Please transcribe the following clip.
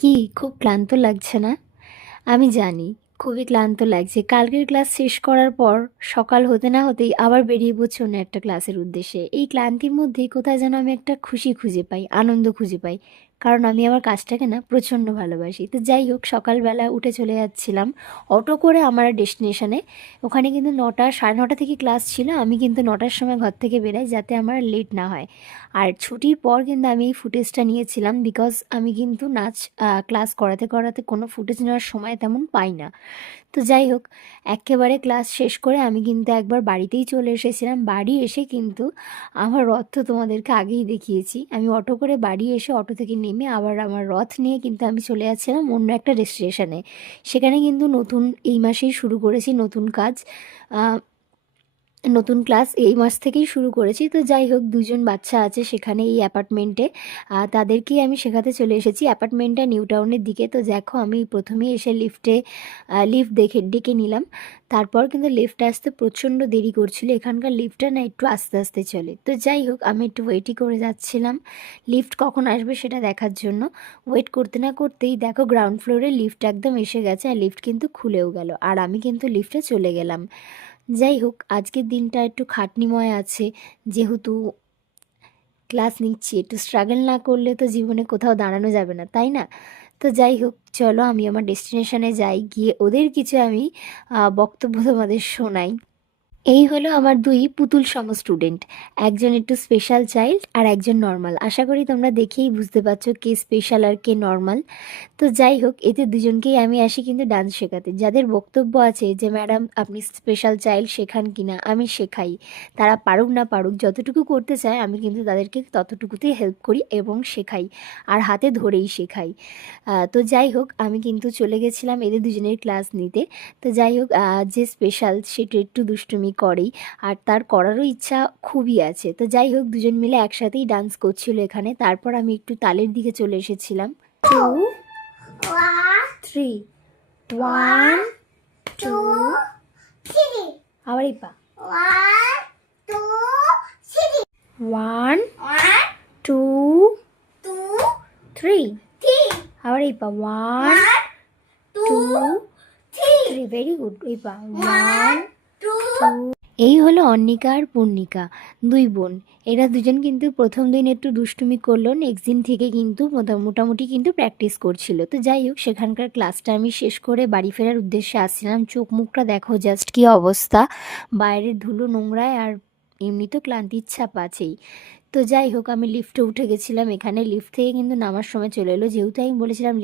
কি খুব ক্লান্ত লাগছে না? আমি জানি খুবই ক্লান্ত লাগছে। কালকের ক্লাস শেষ করার পর সকাল হতে না হতেই আবার বেরিয়ে পড়ছি অন্য একটা ক্লাসের উদ্দেশ্যে। এই ক্লান্তির মধ্যেই কোথায় যেন আমি একটা খুশি খুঁজে পাই, আনন্দ খুঁজে পাই। কারণ আমি আমার কাজটাকে না প্রচণ্ড ভালোবাসি। তো যাই হোক সকালবেলা উঠে চলে যাচ্ছিলাম অটো করে আমার ডেস্টিনেশনে। ওখানে কিন্তু ৯টা ৯:৩০ থেকে ক্লাস ছিল। আমি কিন্তু ৯টার সময় ঘর থেকে বেরাই যাতে আমার লেট না হয়। আর ছুটির পর কিন্তু আমি এই ফুটেজটা নিয়েছিলাম বিকজ আমি কিন্তু নাচ ক্লাস করাতে করাতে কোনো ফুটেজ নেওয়ার সময় তেমন পাই না। তো যাই হোক একেবারে ক্লাস শেষ করে আমি কিন্তু একবার বাড়িতেই চলে এসেছিলাম। বাড়ি এসে কিন্তু আমার রথ তো তোমাদেরকে আগেই দেখিয়েছি। আমি অটো করে বাড়ি এসে অটো থেকে নেমে আবার আমার রথ নিয়ে কিন্তু আমি চলে যাচ্ছিলাম অন্য একটা ডেস্টিনেশনে। সেখানে কিন্তু নতুন এই মাসেই শুরু করেছি নতুন কাজ। নতুন ক্লাস এই মাস থেকেই শুরু করেছি। তো যাই হোক ২ জন বাচ্চা আছে সেখানে এই অ্যাপার্টমেন্টে। তাদেরকেই আমি শেখাতে চলে এসেছি। অ্যাপার্টমেন্টটা নিউ টাউনের দিকে। তো দেখো আমি প্রথমেই এসে লিফট ডেকে নিলাম। তারপর কিন্তু লিফট আসতে প্রচণ্ড দেরি করছিল। এখানকার লিফটটা না একটু আস্তে আস্তে চলে। তো যাই হোক আমি একটু ওয়েটই করে যাচ্ছিলাম লিফট কখন আসবে সেটা দেখার জন্য। ওয়েট করতে না করতেই দেখো গ্রাউন্ড ফ্লোরে লিফট একদম এসে গেছে আর লিফট কিন্তু খুলেও গেল আর আমি কিন্তু লিফটে চলে গেলাম। যাই হোক আজকের দিনটা একটু খাটনিময় আছে। যেহেতু ক্লাস নিচ্ছি একটু স্ট্রাগল না করলে তো জীবনে কোথাও দাঁড়ানো যাবে না, তাই না? তো যাই হোক চলো আমি আমার ডেস্টিনেশনে যাই, গিয়ে ওদের কিছু আমি বক্তব্য তোমাদের শোনাই। এই হলো আমার ২ পুতুল সম স্টুডেন্ট। একজন একটু স্পেশাল চাইল্ড আর একজন নর্মাল। আশা করি তোমরা দেখেই বুঝতে পারছো কে স্পেশাল আর কে নর্মাল। তো যাই হোক এতে দুজনকেই আমি আসি কিন্তু ডান্স শেখাতে। যাদের বক্তব্য আছে যে ম্যাডাম আপনি স্পেশাল চাইল্ড শেখান কিনা, আমি শেখাই। তারা পারুক না পারুক যতটুকু করতে চায় আমি কিন্তু তাদেরকে ততটুকুতেই হেল্প করি এবং শেখাই। আর হাতে ধরেই শেখাই। তো যাই হোক আমি কিন্তু চলে গেছিলাম এদের দুজনের ক্লাস নিতে। তো যাই হোক যে স্পেশাল সেটা একটু দুষ্টুমি করেই আর তার করারও ইচ্ছা খুবই আছে। তো যাই হোক দুজন মিলে একসাথেই ডান্স করছিল এখানে। তারপর আমি একটু তালের দিকে চলে এসেছিলাম। 2 3 1 2 আবার এই পা 1 2 3 আবার এই পা 1 2 3 ভেরি গুড এই পা 1 2। এই হলো অন্নিকা আর পূর্ণিকা, ২ বোন। এরা দুজন কিন্তু প্রথম দিন একটু দুষ্টুমি করলো, নেক্সট দিন থেকে কিন্তু মোটামুটি কিন্তু প্র্যাকটিস করছিল। তো যাই হোক সেখানকার ক্লাসটা আমি শেষ করে বাড়ি ফেরার উদ্দেশ্যে আসছিলাম। চোখ মুখটা দেখো জাস্ট কী অবস্থা, বাইরের ধুলো নোংরায় আর এমনি তো ক্লান্তির ছাপ আছেই। তো যাই হোক আমি লিফটে উঠে গেছিলাম। এখানে লিফট থেকে কিন্তু নামার সময় চলে এলো, যেহেতু আমি বলেছিলাম